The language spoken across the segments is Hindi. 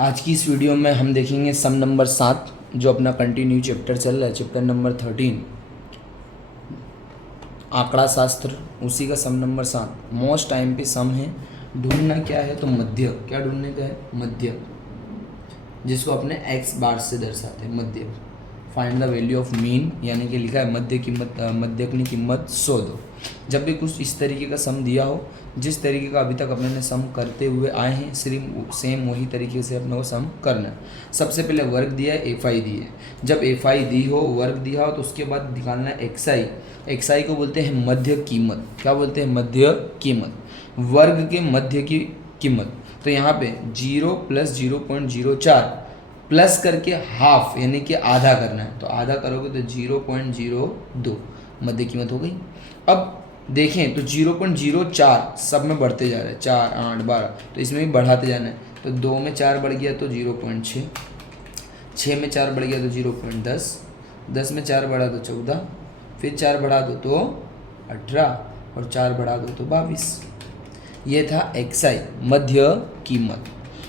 आज की इस वीडियो में हम देखेंगे सम नंबर 7 जो अपना कंटिन्यू चैप्टर चल रहा है, चैप्टर नंबर 13 आंकड़ा शास्त्र, उसी का सम नंबर 7 मोस्ट टाइम पे सम है। ढूंढना क्या है तो मध्य, क्या ढूंढने का है मध्य, जिसको अपने एक्स बार से दर्शाते हैं मध्य। Find the value of mean, यानी कि लिखा है मध्य कीमत, मध्यक कीमत 100 दो। जब भी कुछ इस तरीके का सम दिया हो, जिस तरीके का अभी तक अपने ने सम करते हुए आए हैं, सिर्फ सेम वही तरीके से अपने को सम करना है। सबसे पहले वर्ग दिया है, एफ आई दी है। जब एफ आई दी हो, वर्ग दिया हो, तो उसके बाद निकालना है एक्स आई। एक्स आई को बोलते हैं मध्य कीमत। क्या बोलते हैं? मध्य कीमत, वर्ग के मध्य की कीमत। तो यहाँ पे 0 + 0.04 प्लस करके हाफ यानी कि आधा करना है, तो आधा करोगे तो 0.02 मध्य कीमत हो गई। अब देखें तो 0.04 सब में बढ़ते जा रहा है, 4, 8, 12, तो इसमें भी बढ़ाते जाना है। तो 2 में 4 बढ़ गया तो 0.6, 6 में 4 बढ़ गया तो 0.10, 10 में 4 बढ़ा तो 14, फिर 4 बढ़ा दो तो 18 और 4 बढ़ा दो तो 22। ये था एक्सआई मध्य कीमत।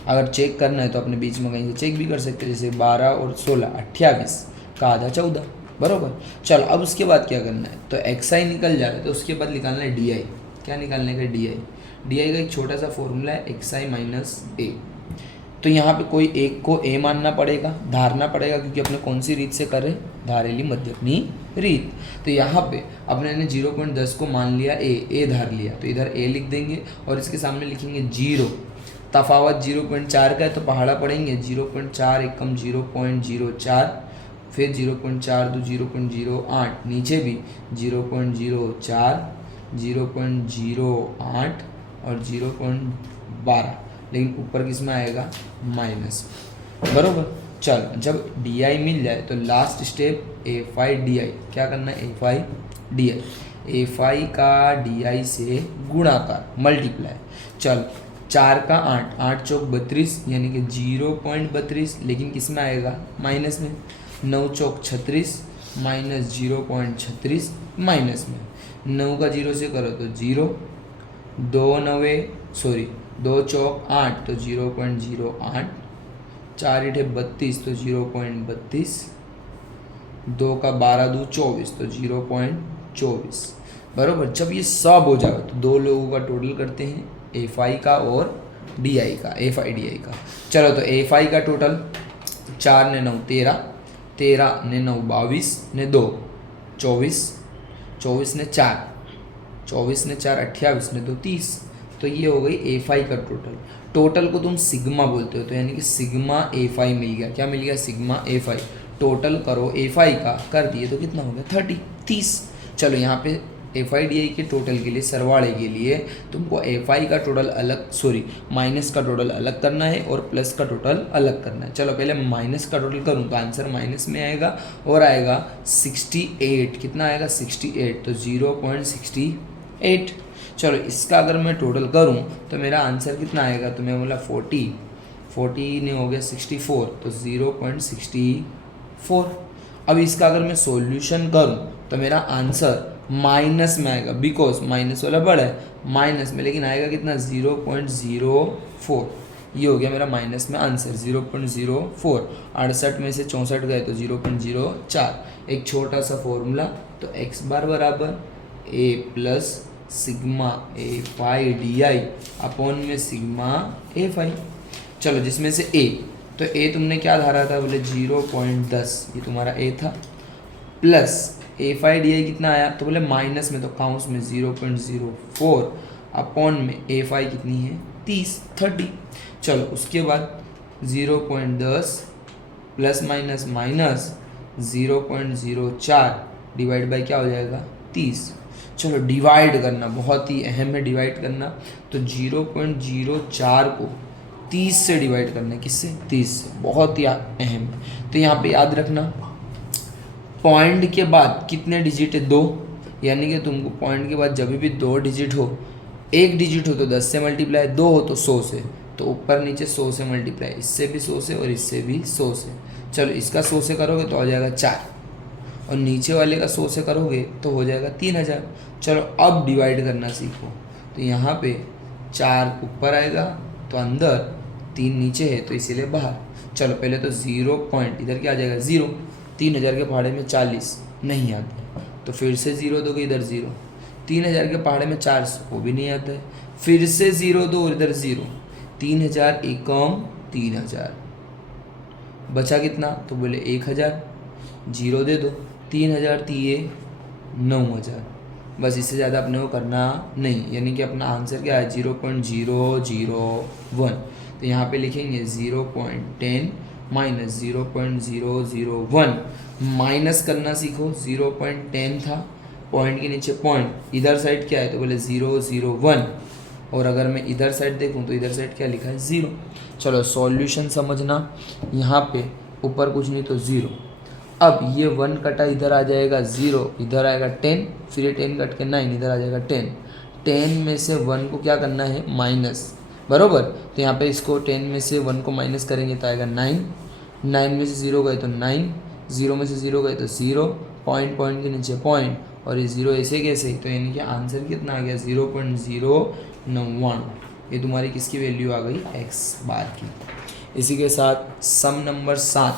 अगर चेक करना है तो अपने बीच में कहीं से चेक भी कर सकते हैं, जैसे 12 और 16 28 का आधा 14, बराबर। चलो अब उसके बाद क्या करना है, तो एक्स आई निकल जा रहा है, तो उसके बाद निकालना है डी आई। क्या निकालने का? D I. डी आई का एक छोटा सा फॉर्मूला है एक्स आई माइनस ए। तो यहाँ पे कोई एक को ए मानना पड़ेगा, धारना पड़ेगा, क्योंकि अपने कौन सी रीत से कर रहे, धारेली मध्यकनी रीत। तो यहाँ पे अपने ने 0.10 को मान लिया ए धार लिया, तो इधर ए लिख देंगे और इसके सामने लिखेंगे 0। तफावत 0.4 का है तो पहाड़ा पड़ेंगे, 0.4 एकम 0.04, फिर 0.4 दो 0.08, नीचे भी 0.04, 0.08 और 0.12, लेकिन ऊपर किस में आएगा? माइनस, बरोबर। चल जब डी आई मिल जाए तो last step F I D आई। क्या करना है? F I D I, F I का डी आई से गुणाकार, मल्टीप्लाई। चल 4 का 8, 8 चौक 32 यानी कि 0.32, लेकिन किस में आएगा? माइनस में। 9 चौक 36 माइनस 0.36 माइनस में। 9 का 0 से करो तो 0, 2 चौक 8 तो 0.08, 4 ईंटे 32 तो 0.32, 2 का 12 दो 24 तो 0.24, बराबर। जब ये सब हो जाए तो दो लोगों का टोटल करते हैं, एफ आई का और डी आई का, एफ आई डी आई का। चलो तो एफ आई का टोटल 4 ने 9 13, 13 ने 9 22 ने 2 24, 24 ने 4, 24 ने 4 28 ने 2 30। तो ये हो गई एफ आई का टोटल। टोटल को तुम सिग्मा बोलते हो, तो यानी कि सिग्मा एफ आई मिल गया। क्या मिल गया? सिग्मा एफ आई। टोटल करो एफ आई का, कर दिए तो कितना हो गया? 30। चलो यहाँ पे एफ आई डी आई के टोटल के लिए, सरवाड़े के लिए तुमको एफ आई का टोटल अलग, माइनस का टोटल अलग करना है और प्लस का टोटल अलग करना है। चलो पहले माइनस का टोटल करूँ तो आंसर माइनस में आएगा और आएगा 68। कितना आएगा? 68, तो 0.68। चलो इसका अगर मैं टोटल करूं तो मेरा आंसर कितना आएगा? तो मैं बोला 40 ने हो गया 64, तो 0.64। अब इसका अगर मैं सॉल्यूशन करूं तो मेरा आंसर माइनस में आएगा, बिकॉज माइनस वाला बड़ा है, माइनस में, लेकिन आएगा कितना? 0.04। ये हो गया मेरा माइनस में आंसर 0.04। 68 में से 64 गए तो 0.04। एक छोटा सा फॉर्मूला, तो एक्स बार बराबर A plus sigma F I D I upon में सिग्मा एफ आई। चलो जिसमें से ए, तो ए तुमने क्या धारा था? बोले 0.10, ये तुम्हारा ए था, प्लस एफ आई डी आई कितना आया? तो बोले माइनस में, तो काउंस में 0.04 अपॉन में एफ आई कितनी है? 30। चलो उसके बाद 0.10 plus minus minus 0.04 divide by क्या हो जाएगा? 30। चलो डिवाइड करना बहुत ही अहम है, डिवाइड करना। तो 0.04 को 30 से डिवाइड करना है। किससे? 30 से, बहुत ही अहम है। तो यहाँ पे याद रखना, पॉइंट के बाद कितने डिजिट है? 2, यानी कि तुमको पॉइंट के बाद जब भी 2 डिजिट हो, 1 डिजिट हो तो 10 से मल्टीप्लाई, 2 हो तो 100 से, तो ऊपर नीचे 100 से मल्टीप्लाई, इससे भी 100 से और इससे भी 100 से। चलो इसका 100 से करोगे तो हो जाएगा 4, और नीचे वाले का 100 से करोगे तो हो जाएगा 3000। चलो अब डिवाइड करना सीखो। तो यहाँ पे 4 ऊपर आएगा तो अंदर 3 नीचे है तो इसीलिए बाहर। चलो पहले तो 0 पॉइंट, इधर क्या आ जाएगा 0, 3000 के पहाड़े में 40 नहीं आता है, तो फिर से 0 दोगे इधर 0, 3000 के पहाड़े में 400 वो भी नहीं आता है, फिर से 0 दो और इधर 0, 3000 एकम 3000, बचा कितना, तो बोले 1000, 0 दे दो, 3000 तिये 9000, बस इससे ज़्यादा अपने को करना नहीं, यानी कि अपना आंसर क्या है 0.001। तो यहाँ पे लिखेंगे 0.10 माइनस 0.001, माइनस करना सीखो, 0.10 था, पॉइंट के नीचे पॉइंट, इधर साइड क्या है तो बोले 001, और अगर मैं इधर साइड देखूँ तो इधर साइड क्या लिखा है 0। चलो सॉल्यूशन समझना, यहाँ पे ऊपर कुछ नहीं तो 0, अब ये 1 कटा इधर आ जाएगा 0, इधर आएगा 10, फिर ये 10 कट के 9, इधर आ जाएगा 10, 10 में से 1 को क्या करना है माइनस, बरोबर। तो यहाँ पे इसको 10 में से 1 को माइनस करेंगे तो आएगा 9, 9 में से 0 गए तो 9, 0 में से 0 गए तो 0, पॉइंट पॉइंट के नीचे पॉइंट, और ये 0 ऐसे कैसे, तो यानी कि आंसर कितना आ गया 0.091। ये तुम्हारी किसकी वैल्यू आ गई, x बार की। इसी के साथ सम नंबर 7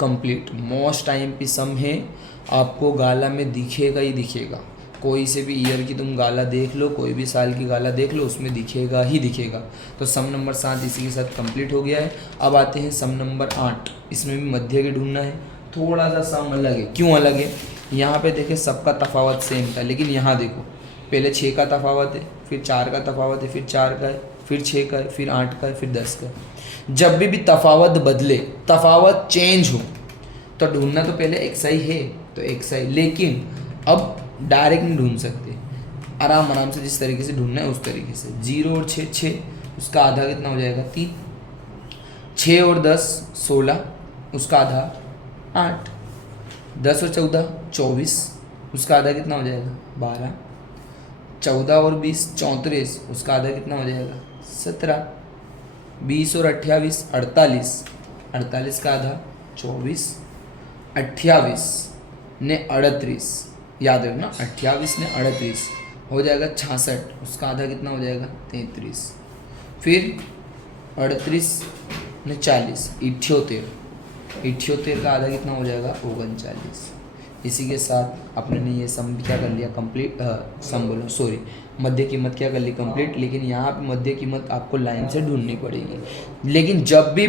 कंप्लीट। मोस्ट आईएमपी सम है, आपको गाला में दिखेगा ही दिखेगा, कोई से भी ईयर की तुम गाला देख लो, कोई भी साल की गाला देख लो, उसमें दिखेगा ही दिखेगा। तो सम नंबर 7 इसी के साथ कंप्लीट हो गया है। अब आते हैं सम नंबर 8, इसमें भी मध्य के ढूंढना है। थोड़ा सा सम अलग है, क्यों अलग है, यहाँ पे देखें सबका तफावत सेम था, लेकिन यहाँ देखो पहले 6 का तफावत है, फिर 4 का तफावत है, फिर 4 का है, फिर 6 का है, फिर 8 का है, फिर 10 का है। जब भी तफावत बदले, तफावत चेंज हो, तो ढूंढना तो पहले एक्सआई है तो एक्सआई, लेकिन अब डायरेक्ट नहीं ढूंढ सकते, आराम आराम से जिस तरीके से ढूंढना है उस तरीके से। 0 और 6 6, उसका आधा कितना हो जाएगा 3, 6 और 10 16, उसका आधा 8, 10 और 14 24, उसका आधा कितना हो जाएगा 12, 14 और 20 34, उसका आधा कितना हो जाएगा 17, 20 और 28 48, 48 का आधा 24, 28 ने 38, याद रखना 28 ने 38 हो जाएगा 66, उसका आधा कितना हो जाएगा 33, फिर 38 ने 40 78, 78 का आधा कितना हो जाएगा 39। इसी के साथ अपने ने ये सम क्या कर लिया कंप्लीट, सम बोलो सॉरी, मध्य कीमत क्या कर ली कंप्लीट। लेकिन यहाँ पे मध्य कीमत आपको लाइन से ढूंढनी पड़ेगी, लेकिन जब भी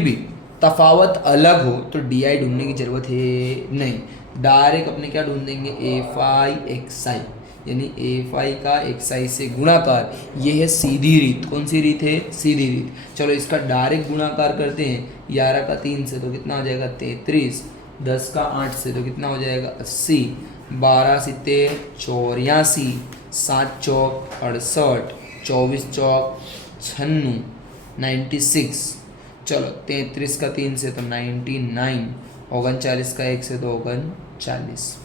तफावत अलग हो तो DI ढूंढने की ज़रूरत है नहीं, डायरेक्ट अपने क्या ढूंढ देंगे FI XI, यानी FI का XI से गुणाकार। ये है सीधी रीत, कौन सी रीत है, सीधी रीत। चलो इसका डायरेक्ट गुणाकार करते हैं, 11 का 3 से तो कितना हो जाएगा 33, 10 का 8 से तो कितना हो जाएगा 80, 12 सित्ते 84, 7 चौक 68, 24 चौक 96, 96। चलो 33 का 3 से तो 99, 39 का 1 से तो 39।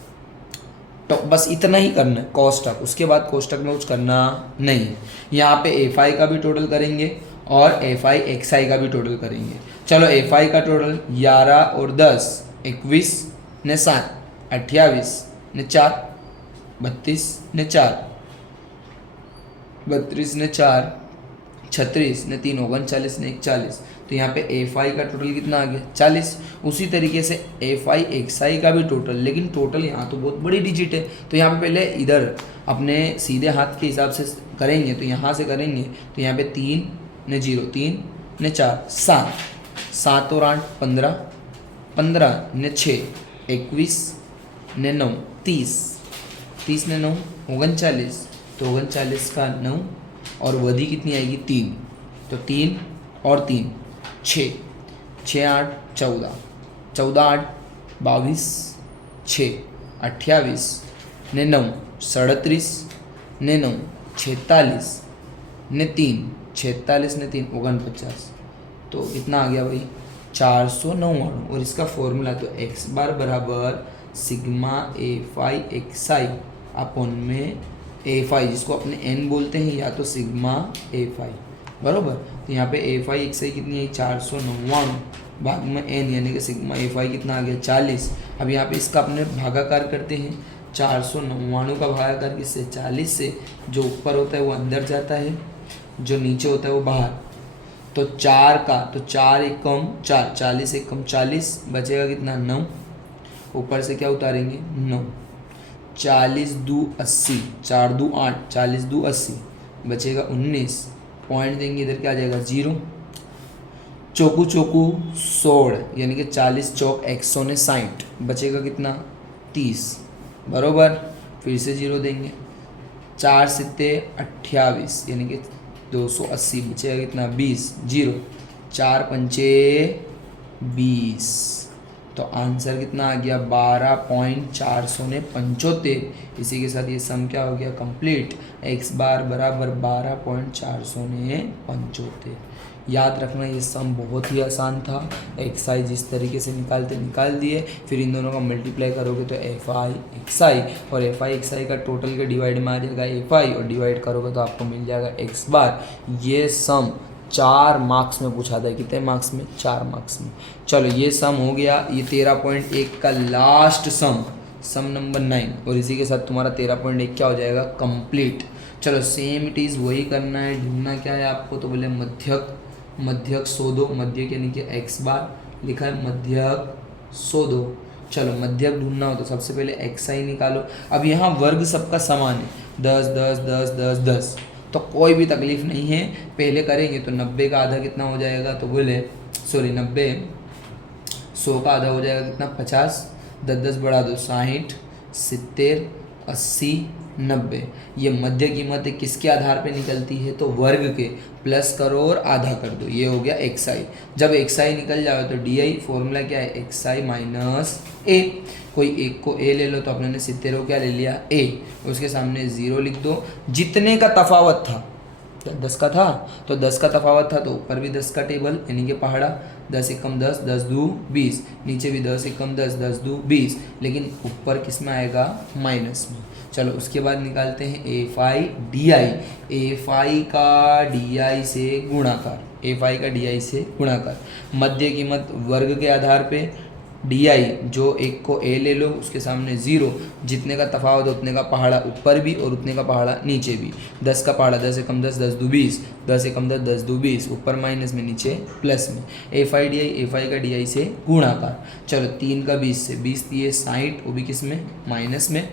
तो बस इतना ही करना है कोष्टक, उसके बाद कोष्टक में कुछ करना नहीं है। यहाँ पे FI का भी टोटल करेंगे और FI XI का भी टोटल करेंगे। चलो FI का टोटल 11 और 10 21 ने 7 28 ने 4 32 ने 4 32 ने 4 36 ने 3 39 ने 41। तो यहाँ पे FI का टोटल कितना आ गया 40। उसी तरीके से FI XI का भी टोटल, लेकिन टोटल यहाँ तो बहुत बड़ी डिजिट है, तो यहाँ पे पहले इधर अपने सीधे हाथ के हिसाब से करेंगे, तो यहाँ से करेंगे तो यहाँ पे 3 ने 0 3 ने 4 7 7 और 8 15 15 ने 6 21 ने 9 30 30 ने 9 39, तो 39 का 9 और वधी कितनी आएगी 3, तो 3 और 3 6 6 8 14 14 8 22 6 28 ने 9 37 ने 9 46 ने 3 46 ने 3 49। तो कितना आ गया भाई 499। और इसका फॉर्मूला तो x बार बराबर सिग्मा FI XI अपॉन में FI, जिसको अपने n बोलते हैं, या तो सिग्मा FI बराबर। तो यहाँ पे FI XI कितनी है 499 भाग में n, यानी कि सिग्मा FI कितना आ गया 40। अब यहाँ पे इसका अपने भागाकार करते हैं, 499 का भागाकार किससे 40 से, जो ऊपर होता है वो अंदर जाता है, जो नीचे होता है वो बाहर। तो 4 का, तो 4 एक कम 4, 40 एक कम 40, बचेगा कितना 9, ऊपर से क्या उतारेंगे 9, 40 दू 80, 4 दू 8, 40 दू 80, बचेगा 19, पॉइंट देंगे इधर क्या आ जाएगा 0, चौकू चौकू 16, यानी कि 40 चौक 160, बचेगा कितना 30, बरोबर। फिर से 0 देंगे, 4 सित्ते 28, यानी कि 280, बचेगा कितना 20, 0, 4 पंचे 20, तो आंसर कितना आ गया 12.475। इसी के साथ ये सम क्या हो गया कंप्लीट, x बार बराबर 12.475। याद रखना ये सम बहुत ही आसान था, एक्स आई जिस तरीके से निकाल दिए, फिर इन दोनों का मल्टीप्लाई करोगे तो एफ आई एक्स आई, और एफ आई एक्स आई का टोटल के डिवाइड में आ जाएगा एफ आई, और डिवाइड करोगे तो आपको मिल जाएगा एक्स बार। ये सम 4 मार्क्स में पूछा था, कितने मार्क्स में 4 मार्क्स में। चलो ये सम हो गया, ये 13.1 का लास्ट सम नंबर 9, और इसी के साथ तुम्हारा 13.1 क्या हो जाएगा कंप्लीट। चलो सेम इट इज़ वही करना है, ढूंढना क्या है आपको, तो बोले मध्यक शोधो, मध्यक यानी कि एक्स बार लिखा है मध्यक शोधो। चलो मध्यक ढूंढना हो तो सबसे पहले एक्स आई निकालो। अब यहाँ वर्ग सबका समान है, 10 10 10 10 10, तो कोई भी तकलीफ नहीं है, पहले करेंगे तो 90 का आधा कितना हो जाएगा, तो बोले 90 100 का आधा हो जाएगा कितना 50, 10 10 बढ़ा दो 60 70 80 90। ये मध्य कीमत किसके आधार पे निकलती है, तो वर्ग के, प्लस करो और आधा कर दो, ये हो गया एक्स आई। जब एक्स आई निकल जाए तो डी आई, फॉर्मूला क्या है एक्स आई माइनस ए, कोई एक को ए ले लो, तो अपने ने 70 को क्या ले लिया ए, उसके सामने 0 लिख दो। जितने का तफावत था 10 का था, तो 10 का तफावत था तो ऊपर भी 10 का टेबल यानी कि पहाड़ा, 10 एकम 10, 10 दू 20, नीचे भी 10 एकम 10, 10 दू 20, लेकिन ऊपर किस में आएगा माइनस में। चलो उसके बाद निकालते हैं F I D I, F I का डी आई से गुणाकार, एफ आई का डी आई से गुणाकार, मध्य कीमत वर्ग के आधार पे, डी आई जो एक को ए ले लो उसके सामने 0, जितने का तफावत उतने का पहाड़ा ऊपर भी और उतने का पहाड़ा नीचे भी, 10 का पहाड़ा 10 एकम 10, 10 दू 20, 10 एकम 10, 10 दू 20, ऊपर माइनस में नीचे प्लस में, एफ आई का डी आई से गुणाकार। चलो 3 का 20 से, 20 दिए 60, वो भी किस में माइनस में,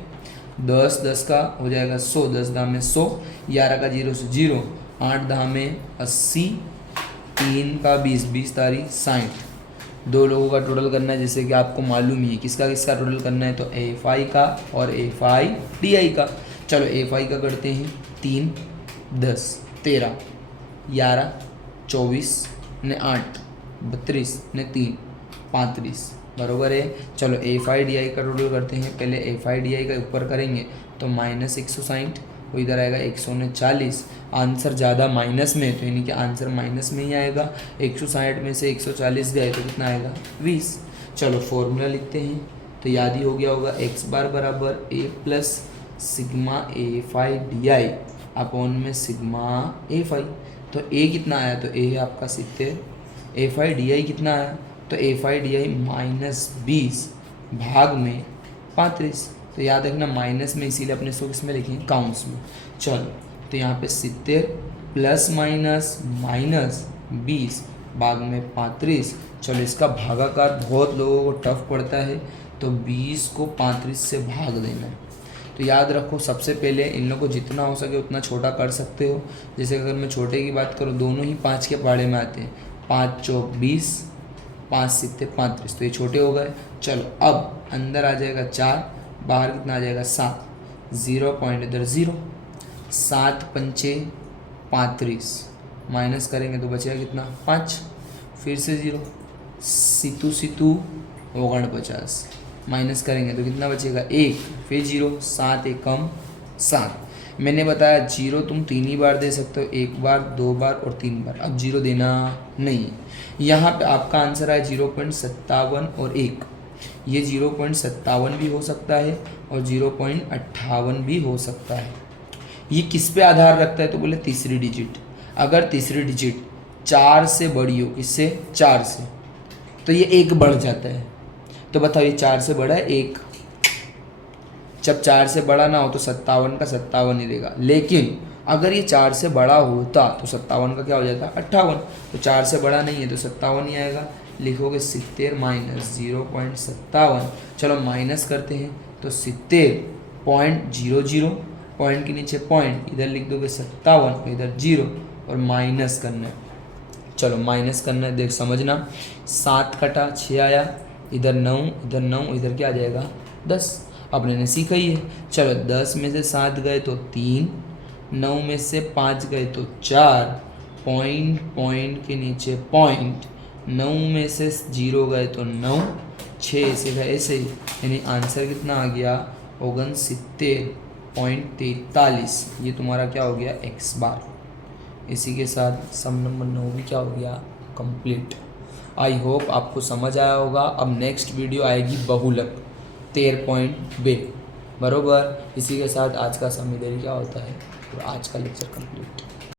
10 10 का हो जाएगा 100, 10 दाम में 100, 11 का 0 से 0, 8 दाम में 80, 3 का 20, 20 तारीख 60, दो लोगों का टोटल करना है, जैसे कि आपको मालूम ही है किसका किसका टोटल करना है, तो एफ आई का और एफ आई डी आई का। चलो एफ आई का करते हैं 3 10 13 11 24 ने 8 32 ने 3 35, बरोबर है। चलो एफ आई डी आई का टोटल करते हैं, पहले एफ आई डी आई का ऊपर करेंगे तो माइनस 160, वो इधर आएगा 140, आंसर ज़्यादा माइनस में है तो यानी कि आंसर माइनस में ही आएगा, 160 में से 140 गए तो कितना आएगा 20। चलो फॉर्मूला लिखते हैं, तो याद ही हो गया होगा एक्स बार बराबर A plus sigma F I D I upon में सिग्मा एफ आई। तो ए कितना आया, तो ए है आपका 70, एफ आई डी आई कितना आया, तो एफ आई डी आई -20 भाग में 35, तो याद रखना माइनस में, इसीलिए अपने इसको किस में लिखेंगे काउंट्स में। चलो तो यहाँ पे 70 प्लस माइनस -20 भाग में 35। चलो इसका भागाकार बहुत लोगों को टफ पड़ता है, तो 20 को 35 से भाग देना है। तो याद रखो सबसे पहले इन लोगों को जितना हो सके उतना छोटा कर सकते हो। जैसे अगर मैं छोटे की बात करूँ, दोनों ही 5 के पहाड़े में आते हैं, 5 चौक 20, 5 सित्ते 35, तो ये छोटे हो गए। चलो अब अंदर आ जाएगा 4, बाहर कितना आ जाएगा 7, 0 पॉइंट इधर 0, 7 पंचे 35, माइनस करेंगे तो बचेगा कितना 5, फिर से 0, सितू 49, माइनस करेंगे तो कितना बचेगा 1, फिर 0, 7 एकम 7। मैंने बताया 0 तुम 3 ही बार दे सकते हो, 1 बार 2 बार और 3 बार, अब 0 देना नहीं है। यहाँ पे आपका आंसर है 0.57 और 1, ये 0.57 भी हो सकता है और 0.58 भी हो सकता है। ये किस पे आधार रखता है, तो बोले तीसरी डिजिट, अगर तीसरी डिजिट 4 से बड़ी हो, किससे 4 से, तो ये 1 बढ़ जाता है। तो बताओ ये 4 से बड़ा है 1, जब 4 से बड़ा ना हो तो 57 का 57 ही रहेगा, लेकिन अगर ये 4 से बड़ा होता तो 57 का क्या हो जाता 58, तो 4 से बड़ा नहीं है तो 57 ही आएगा। लिखोगे 70 माइनस 0.57, चलो माइनस करते हैं तो 70.00, पॉइंट के नीचे पॉइंट, इधर लिख दोगे 57, इधर 0 और माइनस करना है। चलो माइनस करना है, देख समझना, 7 कटा 6 आया, इधर 9, इधर 9, इधर क्या आ जाएगा 10, अपने ने सीखा ही है। चलो 10 में से 7 गए तो 3, 9 में से 5 गए तो 4, पॉइंट पॉइंट के नीचे पॉइंट, 9 में से 0 गए तो 9, 6 से गए ऐसे ही, यानी आंसर कितना आ गया 69.43। ये तुम्हारा क्या हो गया x बार। इसी के साथ सम नंबर 9 भी क्या हो गया कंप्लीट। आई होप आपको समझ आया होगा। अब नेक्स्ट वीडियो आएगी बहुलक 13.2 बरोबर। इसी के साथ आज का सम इधर ही क्या होता है, तो आज का लेक्चर कंप्लीट।